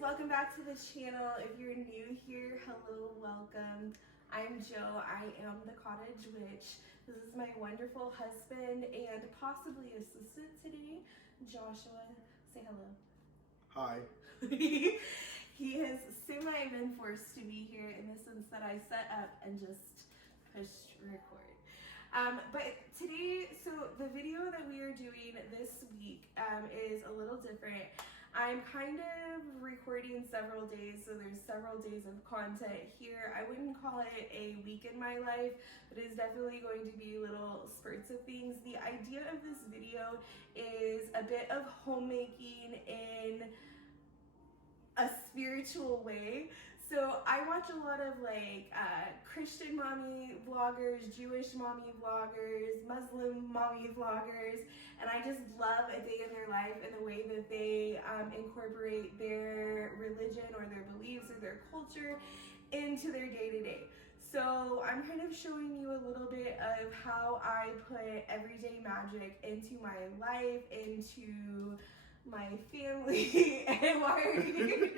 welcome back to the channel. If you're new here, hello, welcome. I'm Joe. I am the cottage witch. This is my wonderful husband and possibly assistant today, Joshua. Say hello. Hi. He has been forced to be here in the sense that I set up and just pushed record. But today, so the video that we are doing this week is a little different. I'm kind of recording several days, so there's several days of content here. I wouldn't call it a week in my life, but it's definitely going to be little spurts of things. The idea of this video is a bit of homemaking in a spiritual way. So I watch a lot of Christian mommy vloggers, Jewish mommy vloggers, Muslim mommy vloggers, and I just love a day in their life and the way that they incorporate their religion or their beliefs or their culture into their day-to-day. So I'm kind of showing you a little bit of how I put everyday magic into my life, into my family, and why are you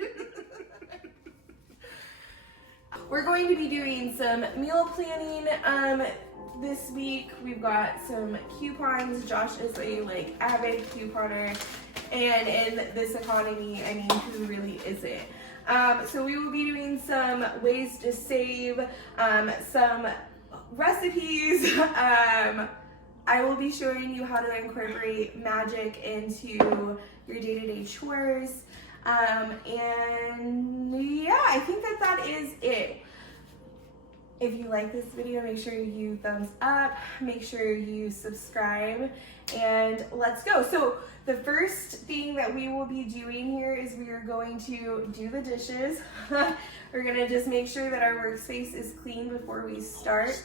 We're going to be doing some meal planning this week. We've got some coupons. Josh is a avid couponer, and in this economy, I mean, who really isn't? So we will be doing some ways to save, some recipes. I will be showing you how to incorporate magic into your day-to-day chores. And yeah, I think that is it. If you like this video, make sure you thumbs up, make sure you subscribe, and let's go. So the first thing that we will be doing here is we are going to do the dishes. We're gonna just make sure that our workspace is clean before we start.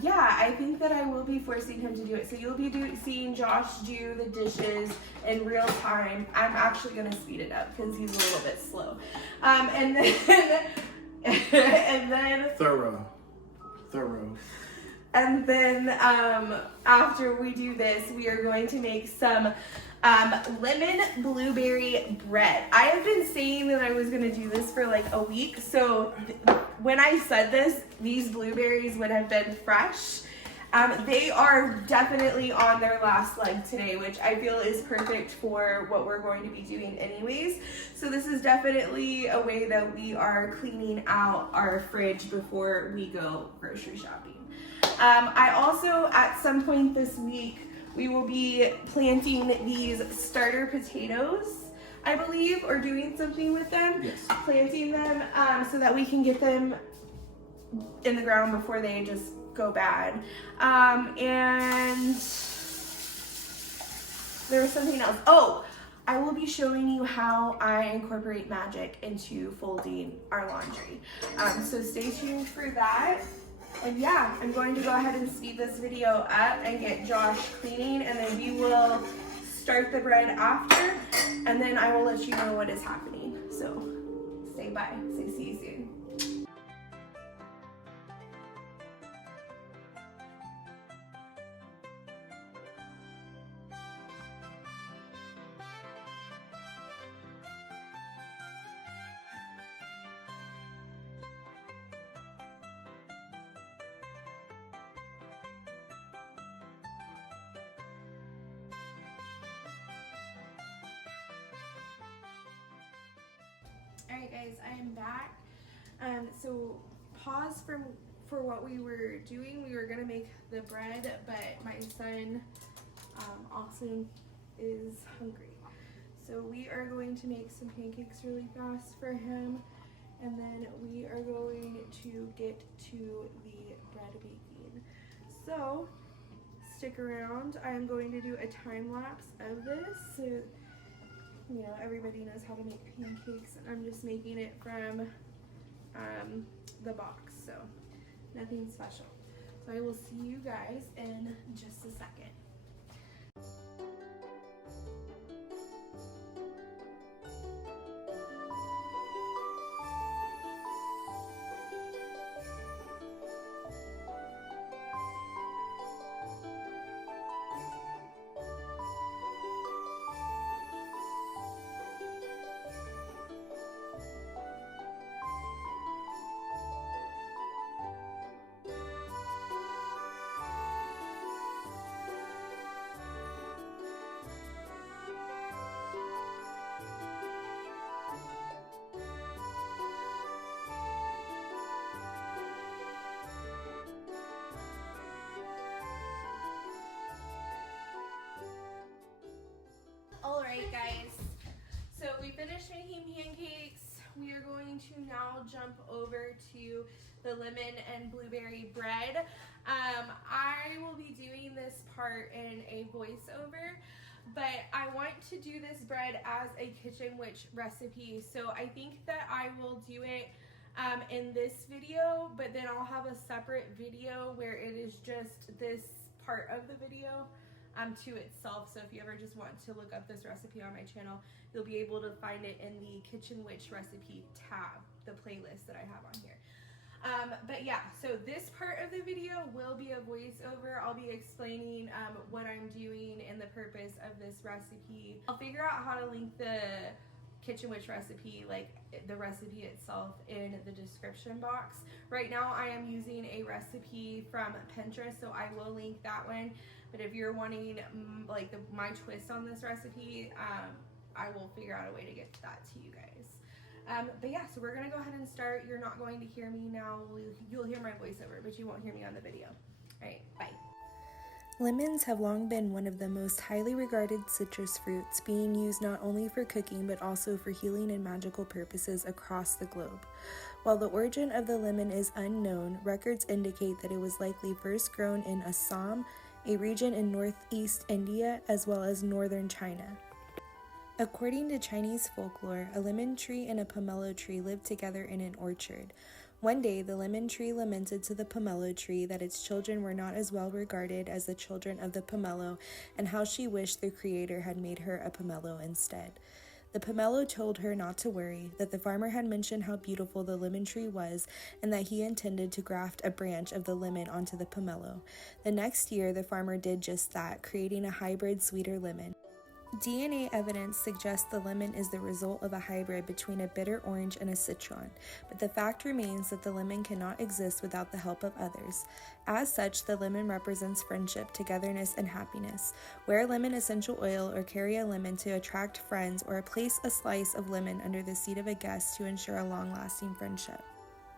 Yeah, I think that I will be forcing him to do it. So you'll be seeing Josh do the dishes in real time. I'm actually going to speed it up because he's a little bit slow. And then Thorough. And then after we do this, we are going to make some lemon blueberry bread. I have been saying that I was going to do this for like a week. So when I said this, these blueberries would have been fresh. They are definitely on their last leg today, which I feel is perfect for what we're going to be doing anyways. So this is definitely a way that we are cleaning out our fridge before we go grocery shopping. I also, at some point this week, we will be planting these starter potatoes, I believe, or doing something with them. Yes. Planting them so that we can get them in the ground before they just go bad. And there was something else. Oh, I will be showing you how I incorporate magic into folding our laundry. So stay tuned for that. And yeah, I'm going to go ahead and speed this video up and get Josh cleaning, and then we will start the bread after, and then I will let you know what is happening. So say bye, say see you soon. Alright guys, I am back. So pause for what we were doing. We were gonna make the bread, but my son Austin is hungry. So we are going to make some pancakes really fast for him, and then we are going to get to the bread baking. So stick around. I am going to do a time lapse of this. So, you know, everybody knows how to make pancakes, and I'm just making it from the box, so nothing special. So I will see you guys in just a second. finished making pancakes. We are going to now jump over to the lemon and blueberry bread. I will be doing this part in a voiceover, but I want to do this bread as a kitchen witch recipe. So I think that I will do it in this video, but then I'll have a separate video where it is just this part of the video to itself. So if you ever just want to look up this recipe on my channel, you'll be able to find it in the kitchen witch recipe tab, the playlist that I have on here. But yeah, so this part of the video will be a voiceover. I'll be explaining what I'm doing and the purpose of this recipe. I'll figure out how to link the kitchen witch recipe, like the recipe itself, in the description box. Right now I am using a recipe from Pinterest, so I will link that one. But if you're wanting like my twist on this recipe, I will figure out a way to get that to you guys. But yeah, so we're gonna go ahead and start. You're not going to hear me now. You'll hear my voiceover, but you won't hear me on the video. All right, bye. Lemons have long been one of the most highly regarded citrus fruits, being used not only for cooking but also for healing and magical purposes across the globe. While the origin of the lemon is unknown, records indicate that it was likely first grown in Assam, a region in northeast India, as well as northern China. According to Chinese folklore, a lemon tree and a pomelo tree lived together in an orchard. One day, the lemon tree lamented to the pomelo tree that its children were not as well regarded as the children of the pomelo, and how she wished the Creator had made her a pomelo instead. The pomelo told her not to worry, that the farmer had mentioned how beautiful the lemon tree was, and that he intended to graft a branch of the lemon onto the pomelo. The next year, the farmer did just that, creating a hybrid sweeter lemon. DNA evidence suggests the lemon is the result of a hybrid between a bitter orange and a citron, but the fact remains that the lemon cannot exist without the help of others. As such, the lemon represents friendship, togetherness, and happiness. Wear lemon essential oil or carry a lemon to attract friends, or place a slice of lemon under the seat of a guest to ensure a long-lasting friendship.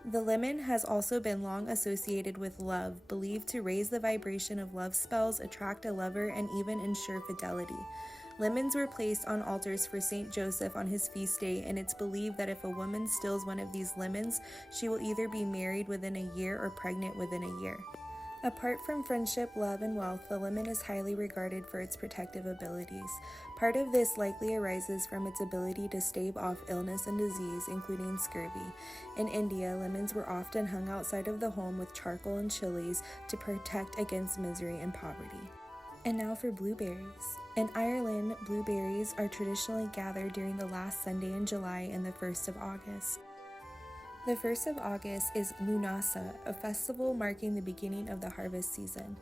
The lemon has also been long associated with love, believed to raise the vibration of love spells, attract a lover, and even ensure fidelity. Lemons were placed on altars for Saint Joseph on his feast day, and it's believed that if a woman steals one of these lemons, she will either be married within a year or pregnant within a year. Apart from friendship, love, and wealth, the lemon is highly regarded for its protective abilities. Part of this likely arises from its ability to stave off illness and disease, including scurvy. In India, lemons were often hung outside of the home with charcoal and chilies to protect against misery and poverty. And now for blueberries. In Ireland, blueberries are traditionally gathered during the last Sunday in July and the 1st of August. The 1st of August is Lunasa, a festival marking the beginning of the harvest season.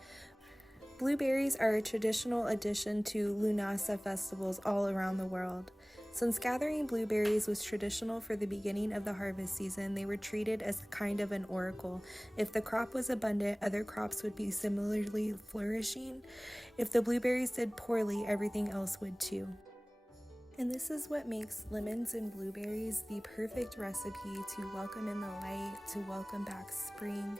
Blueberries are a traditional addition to Lunasa festivals all around the world. Since gathering blueberries was traditional for the beginning of the harvest season, they were treated as kind of an oracle. If the crop was abundant, other crops would be similarly flourishing. If the blueberries did poorly, everything else would too. And this is what makes lemons and blueberries the perfect recipe to welcome in the light, to welcome back spring,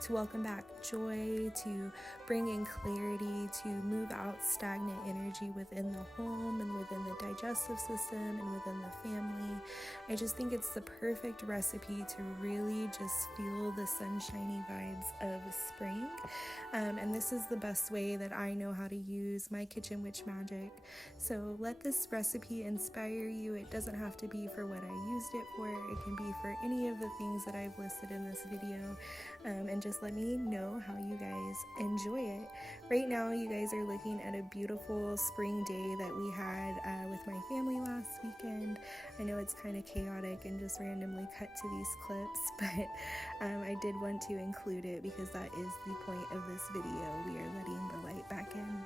to welcome back joy, to bring in clarity, to move out stagnant energy within the home and within the digestive system and within the family. I just think it's the perfect recipe to really just feel the sunshiny vibes of spring. And this is the best way that I know how to use my kitchen witch magic. So let this recipe inspire you. It doesn't have to be for what I used it for. It can be for any of the things that I've listed in this video. And just let me know how you guys enjoy it. Right now, you guys are looking at a beautiful spring day that we had with my family last weekend. I know it's kind of chaotic and just randomly cut to these clips, but I did want to include it because that is the point of this video. We are letting the light back in.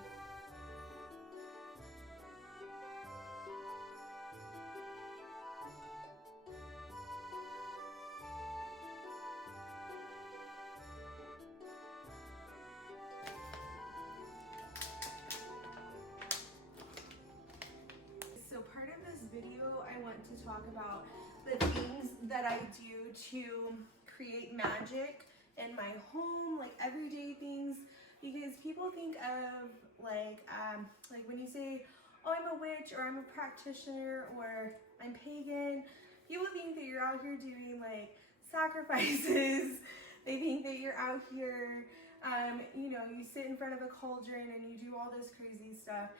So part of this video, I want to talk about the things that I do to create magic in my home, like everyday things, because people think of like when you say, oh, I'm a witch, or I'm a practitioner, or I'm pagan. People think that you're out here doing like sacrifices. They think that you're out here, you know, you sit in front of a cauldron and you do all this crazy stuff.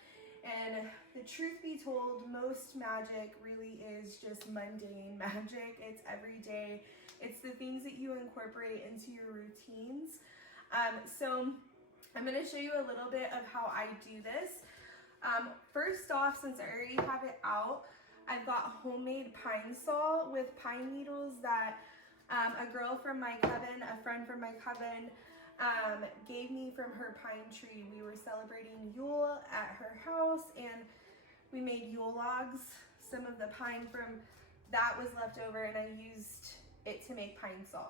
And the truth be told, most magic really is just mundane magic. It's everyday. It's the things that you incorporate into your routines. So I'm going to show you a little bit of how I do this. First off, since I already have it out, I've got homemade pine saw with pine needles that a girl from my coven, a friend from my coven, gave me from her pine tree. We were celebrating Yule at her house and we made Yule logs. Some of the pine from that was left over and I used it to make pine saw.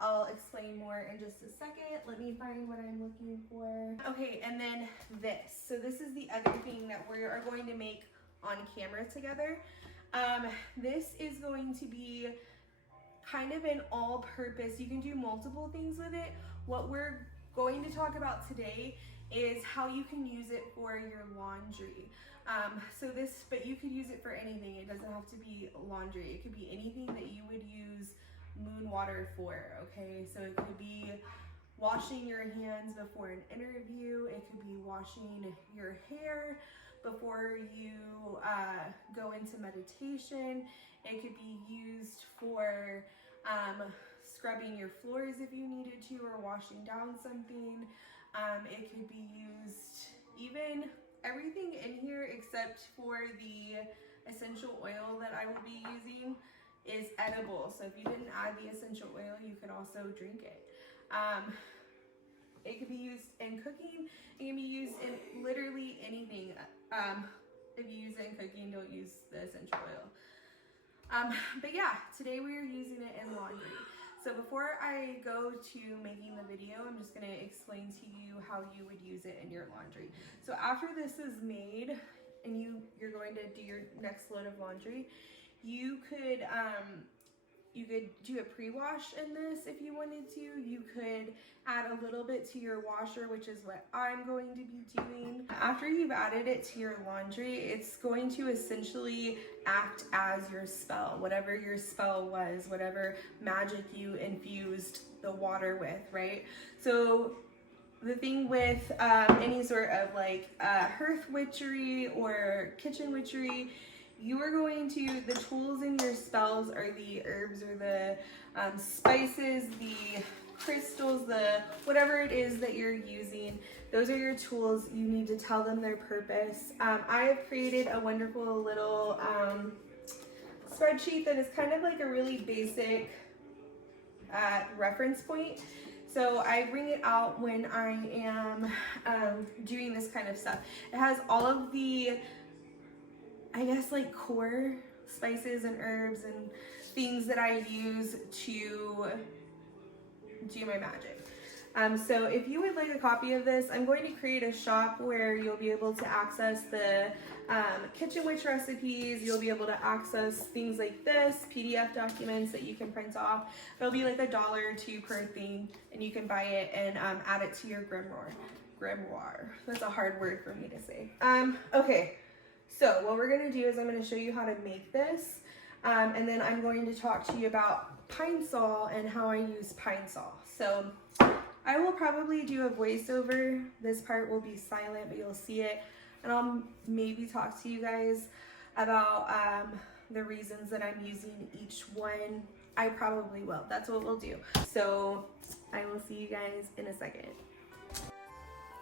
I'll explain more in just a second. Let me find what I'm looking for. Okay, and then this. So this is the other thing that we are going to make on camera together. This is going to be kind of an all-purpose. You can do multiple things with it. What we're going to talk about today is how you can use it for your laundry. But you could use it for anything. It doesn't have to be laundry. It could be anything that you would use moon water for, okay? So it could be washing your hands before an interview. It could be washing your hair before you go into meditation. It could be used for scrubbing your floors if you needed to, or washing down something. It could be used, even everything in here except for the essential oil that I will be using is edible. So if you didn't add the essential oil, you could also drink it. It could be used in cooking. It can be used in literally anything. If you use it in cooking, don't use the essential oil. But yeah, today we are using it in laundry. So before I go to making the video, I'm just gonna explain to you how you would use it in your laundry. So after this is made and you're going to do your next load of laundry, you could do a pre-wash in this if you wanted to. You could add a little bit to your washer, which is what I'm going to be doing. After you've added it to your laundry, it's going to essentially act as your spell, whatever your spell was, whatever magic you infused the water with, right? So the thing with any sort of like hearth witchery or kitchen witchery, you are going to, the tools in your spells are the herbs or the spices, the crystals, the whatever it is that you're using. Those are your tools. You need to tell them their purpose. I have created a wonderful little spreadsheet that is kind of like a really basic reference point. So I bring it out when I am doing this kind of stuff. It has all of the, I guess, like core spices and herbs and things that I use to do my magic. So if you would like a copy of this, I'm going to create a shop where you'll be able to access the kitchen witch recipes. You'll be able to access things like this, PDF documents that you can print off. It'll be like $1 or $2 per thing, and you can buy it and add it to your grimoire. That's a hard word for me to say. Okay. So what we're going to do is I'm going to show you how to make this, and then I'm going to talk to you about pine saw and how I use pine saw. So I will probably do a voiceover. This part will be silent, but you'll see it, and I'll maybe talk to you guys about the reasons that I'm using each one. I probably will. That's what we'll do. So I will see you guys in a second.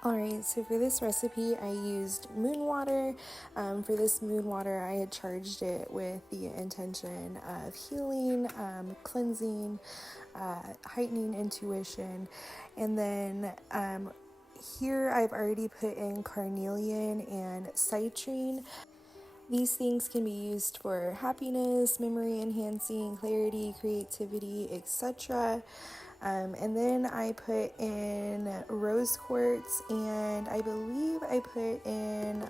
Alright, so for this recipe I used moon water. For this moon water I had charged it with the intention of healing, cleansing, heightening intuition, and then here I've already put in carnelian and citrine. These things can be used for happiness, memory enhancing, clarity, creativity, etc. And then I put in rose quartz, and I believe I put in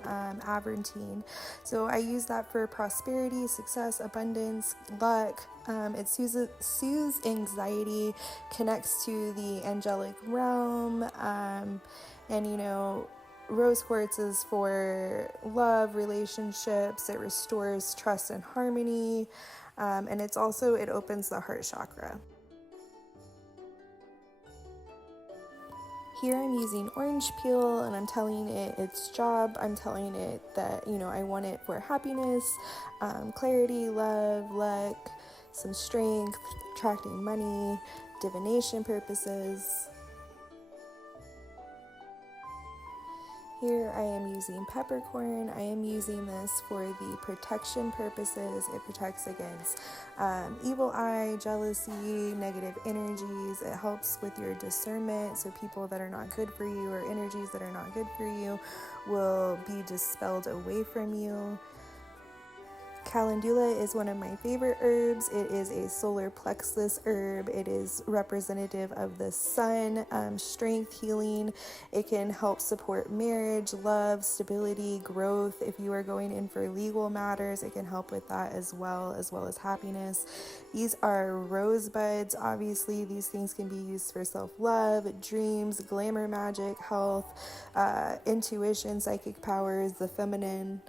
Averantine. So I use that for prosperity, success, abundance, luck. It soothes anxiety, connects to the angelic realm, and rose quartz is for love, relationships. It restores trust and harmony. And it opens the heart chakra. Here I'm using orange peel and I'm telling it its job. I'm telling it that, I want it for happiness, clarity, love, luck, some strength, attracting money, divination purposes. Here I am using peppercorn. I am using this for the protection purposes. It protects against evil eye, jealousy, negative energies. It helps with your discernment, so people that are not good for you or energies that are not good for you will be dispelled away from you. Calendula is one of my favorite herbs. It is a solar plexus herb. It is representative of the sun, strength, healing. It can help support marriage, love, stability, growth. If you are going in for legal matters, it can help with that as well as happiness. These are rosebuds. Obviously, these things can be used for self-love, dreams, glamour magic, health, intuition, psychic powers, the feminine.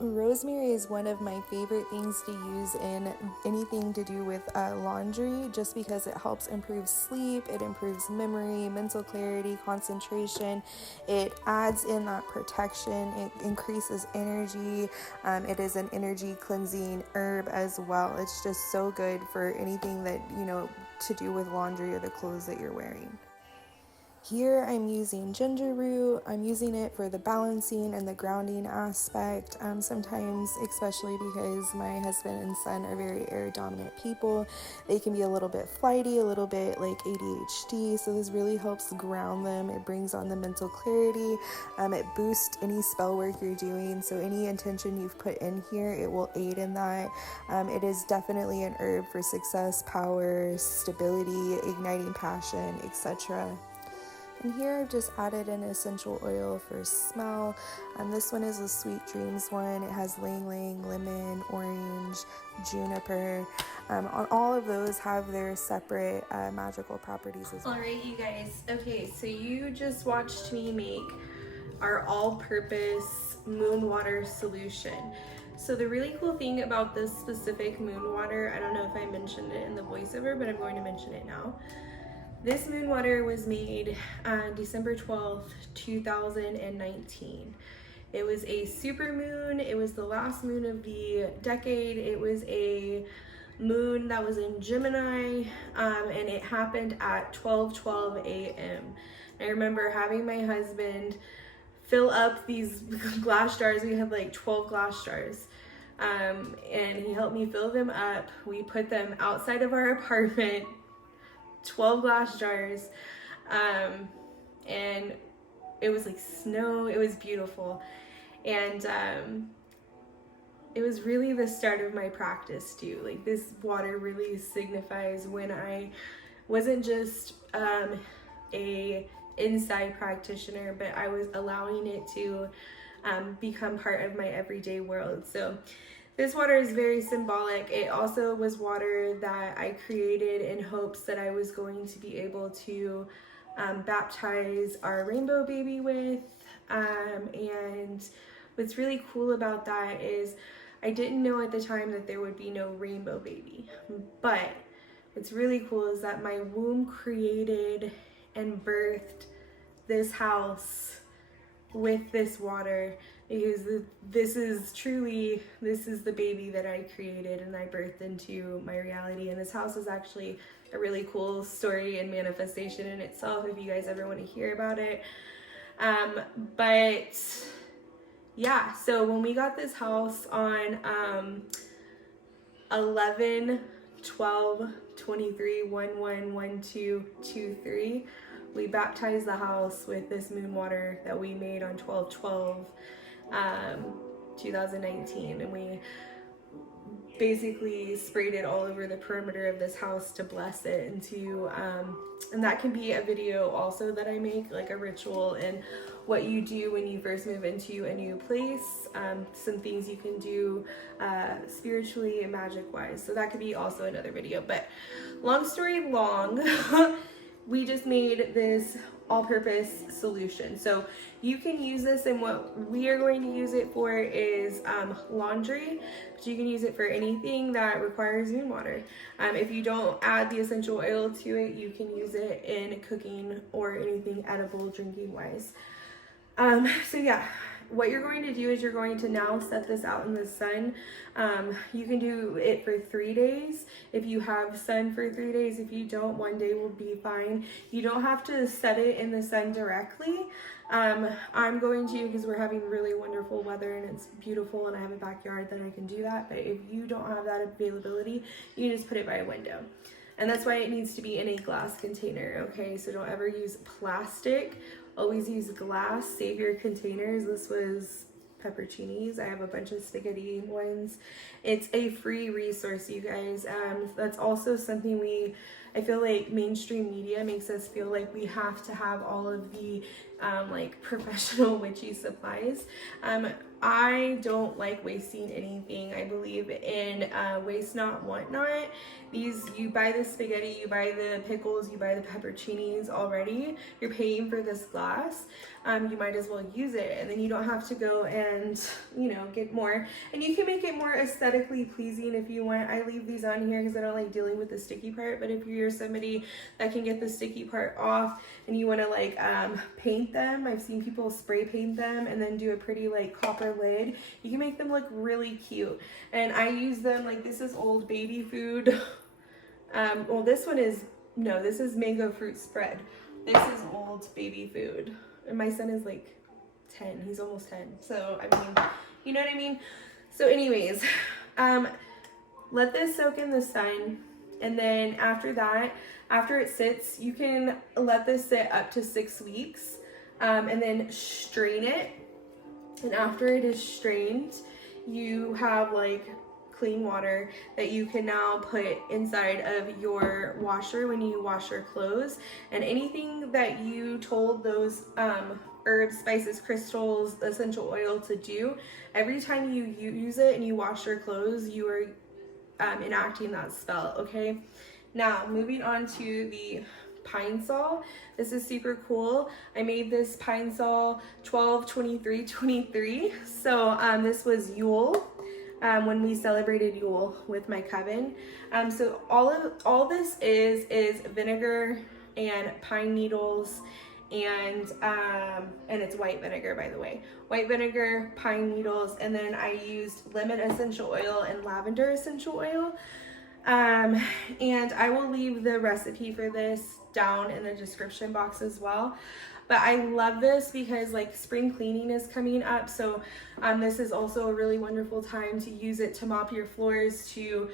Rosemary is one of my favorite things to use in anything to do with laundry, just because it helps improve sleep, it improves memory, mental clarity, concentration. It adds in that protection, it increases energy. It is an energy cleansing herb as well. It's just so good for anything that, to do with laundry or the clothes that you're wearing. Here I'm using ginger root. I'm using it for the balancing and the grounding aspect. Sometimes, especially because my husband and son are very air dominant people, they can be a little bit flighty, a little bit like ADHD. So this really helps ground them. It brings on the mental clarity. It boosts any spell work you're doing. So any intention you've put in here, it will aid in that. It is definitely an herb for success, power, stability, igniting passion, etc. And here I've just added an essential oil for smell. This one is a Sweet Dreams one. It has ylang ylang, lemon, orange, juniper. All of those have their separate magical properties as well. Alright, you guys. Okay, so you just watched me make our all-purpose moon water solution. So the really cool thing about this specific moon water, I don't know if I mentioned it in the voiceover, but I'm going to mention it now. This moon water was made on December 12th, 2019. It was a super moon. It was the last moon of the decade. It was a moon that was in Gemini, and it happened at 12:12 a.m. I remember having my husband fill up these glass jars. We had like 12 glass jars. And he helped me fill them up. We put them outside of our apartment, 12 glass jars, and it was like snow. It was beautiful, and it was really the start of my practice too. Like, this water really signifies when I wasn't just a inside practitioner, but I was allowing it to become part of my everyday world. So this water is very symbolic. It also was water that I created in hopes that I was going to be able to baptize our rainbow baby with. And what's really cool about that is I didn't know at the time that there would be no rainbow baby. But what's really cool is that my womb created and birthed this house with this water, because this is the baby that I created and I birthed into my reality. And this house is actually a really cool story and manifestation in itself, if you guys ever want to hear about it. But yeah, so when we got this house on 11/12/23/11/12/23, we baptized the house with this moon water that we made on 12/12 2019, and we basically sprayed it all over the perimeter of this house to bless it, and that can be a video also that I make, like a ritual and what you do when you first move into a new place, some things you can do spiritually and magic wise. So that could be also another video. But long story long, we just made this all-purpose solution. So you can use this, and what we are going to use it for is laundry, but you can use it for anything that requires moon water. If you don't add the essential oil to it, you can use it in cooking or anything edible drinking wise. So yeah, what you're going to do is you're going to now set this out in the sun. You can do it for 3 days. If you have sun for 3 days, if you don't, 1 day will be fine. You don't have to set it in the sun directly. I'm going to, because we're having really wonderful weather and it's beautiful and I have a backyard that I can do that. But if you don't have that availability, you can just put it by a window. And that's why it needs to be in a glass container, okay? So don't ever use plastic. Always use glass. Save your containers. This was pepperoncinis. I have a bunch of spaghetti ones. It's a free resource, you guys. That's also something I feel like mainstream media makes us feel like we have to have all of the like professional witchy supplies. I don't like wasting anything. I believe in waste not, want not. You buy the spaghetti, you buy the pickles, you buy the pepperoncinis already. You're paying for this glass. You might as well use it, and then you don't have to go and, you know, get more. And you can make it more aesthetically pleasing if you want. I leave these on here because I don't like dealing with the sticky part, but if you're somebody that can get the sticky part off and you want to like paint them, I've seen people spray paint them and then do a pretty like copper lid. You can make them look really cute. And I use them, like, this is old baby food. Well, this is mango fruit spread. This is old baby food. And my son is like 10. He's almost 10. So, I mean, you know what I mean? So anyways, let this soak in the sun. And then after that, after it sits, you can let this sit up to 6 weeks. And then strain it. And after it is strained, you have like clean water that you can now put inside of your washer when you wash your clothes. And anything that you told those herbs, spices, crystals, essential oil to do, every time you use it and you wash your clothes, you are enacting that spell, okay? Now, moving on to the pine sol. This is super cool. I made this pine sol 12/23/23. So this was Yule, when we celebrated Yule with my coven. So all this is vinegar and pine needles, and it's white vinegar, by the way. White vinegar, pine needles, and then I used lemon essential oil and lavender essential oil. And I will leave the recipe for this down in the description box as well. But I love this because like spring cleaning is coming up. So this is also a really wonderful time to use it to mop your floors, to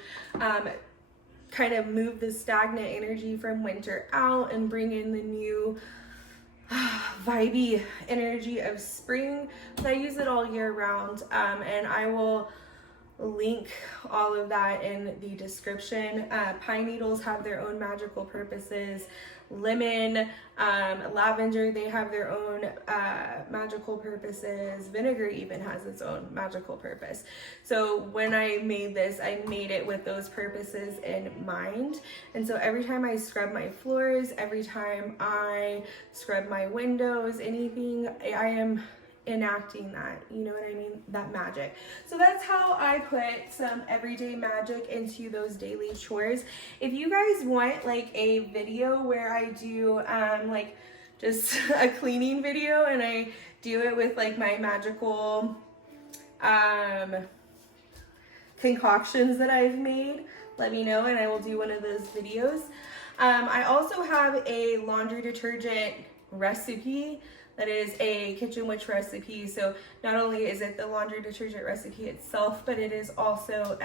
kind of move the stagnant energy from winter out and bring in the new vibey energy of spring. But I use it all year round, and I will link all of that in the description. Pine needles have their own magical purposes. Lemon, lavender, they have their own magical purposes. Vinegar even has its own magical purpose. So when I made this, I made it with those purposes in mind. And so every time I scrub my floors, every time I scrub my windows, anything, I am enacting that, you know what I mean, that magic. So that's how I put some everyday magic into those daily chores. If you guys want like a video where I do like just a cleaning video and I do it with like my magical concoctions that I've made, let me know and I will do one of those videos. I also have a laundry detergent recipe that is a kitchen witch recipe. So not only is it the laundry detergent recipe itself, but it is also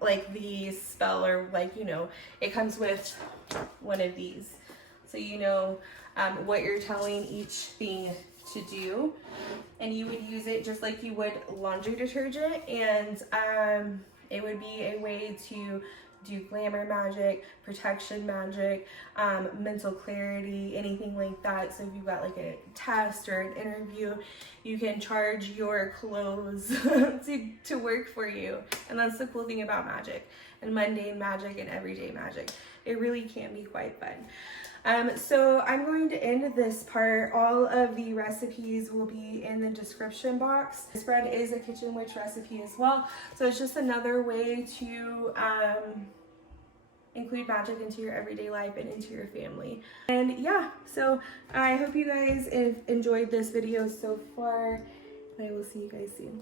like the spell, or like, you know, it comes with one of these. So you know what you're telling each thing to do. And you would use it just like you would laundry detergent. And it would be a way to do glamour magic, protection magic, mental clarity, anything like that. So if you've got like a test or an interview, you can charge your clothes to work for you. And that's the cool thing about magic, and mundane magic and everyday magic. It really can be quite fun. So I'm going to end this part. All of the recipes will be in the description box. This bread is a kitchen witch recipe as well, so it's just another way to include magic into your everyday life and into your family. And yeah, so I hope you guys enjoyed this video so far, and I will see you guys soon.